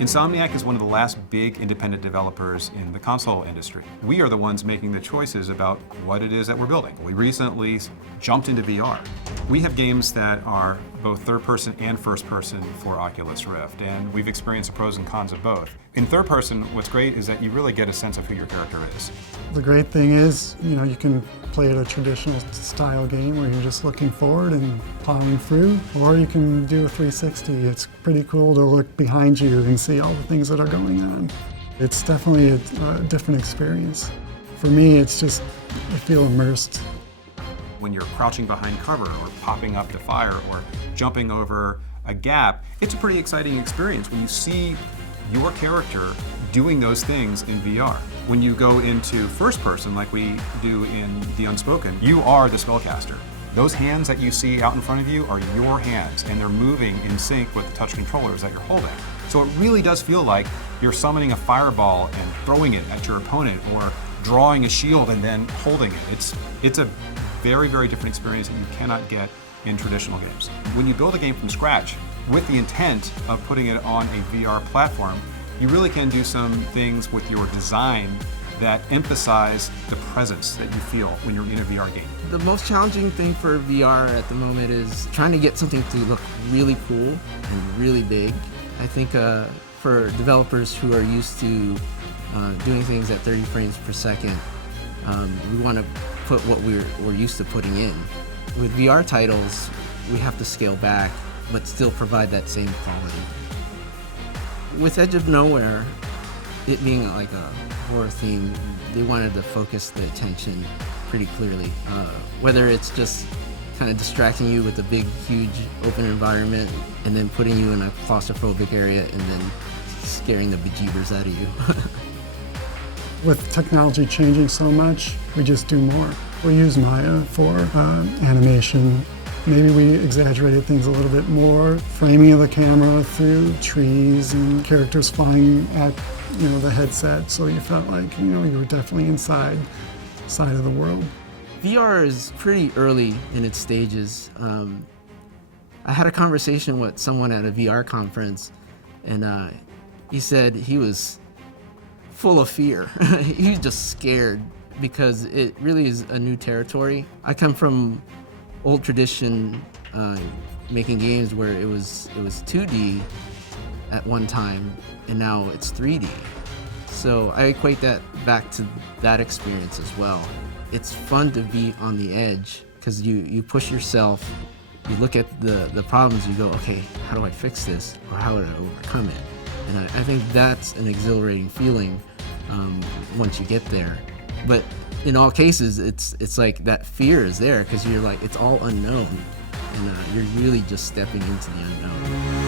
Insomniac is one of the last big independent developers in the console industry. We are the ones making the choices about what it is that we're building. We recently jumped into VR. We have games that are both third-person and first-person for Oculus Rift, and we've experienced the pros and cons of both. In third-person, what's great is that you really get a sense of who your character is. The great thing is, you can play a traditional style game where you're just looking forward and plowing through, or you can do a 360. It's pretty cool to look behind you and see all the things that are going on. It's definitely a different experience. For me, it's just, I feel immersed. When you're crouching behind cover or popping up to fire or jumping over a gap, it's a pretty exciting experience when you see your character doing those things in VR. When you go into first person, like we do in the Unspoken, you are the spellcaster. Those hands that you see out in front of you are your hands, and they're moving in sync with the touch controllers that you're holding. So it really does feel like you're summoning a fireball and throwing it at your opponent, or drawing a shield and then holding it. It's a very, very different experience that you cannot get in traditional games. When you build a game from scratch with the intent of putting it on a VR platform, you really can do some things with your design that emphasize the presence that you feel when you're in a VR game. The most challenging thing for VR at the moment is trying to get something to look really cool and really big. I think for developers who are used to doing things at 30 frames per second, we want to put what we're used to putting in. With VR titles, we have to scale back, but still provide that same quality. With Edge of Nowhere, it being like a horror theme, they wanted to focus the attention pretty clearly. Whether it's just kind of distracting you with a big, huge open environment and then putting you in a claustrophobic area and then scaring the bejeebers out of you. With technology changing so much, we just do more. We use Maya for animation. Maybe we exaggerated things a little bit more, framing of the camera through trees and characters flying at the headset, so you felt like you were definitely inside of the world. VR is pretty early in its stages. I had a conversation with someone at a VR conference, and he said he was full of fear. He was just scared because it really is a new territory. I come from old tradition making games where it was 2D at one time, and now it's 3D. So I equate that back to that experience as well. It's fun to be on the edge because you push yourself, you look at the problems, you go, okay, how do I fix this, or how do I overcome it? And I think that's an exhilarating feeling once you get there. But in all cases, it's like that fear is there because you're like, it's all unknown, and you're really just stepping into the unknown.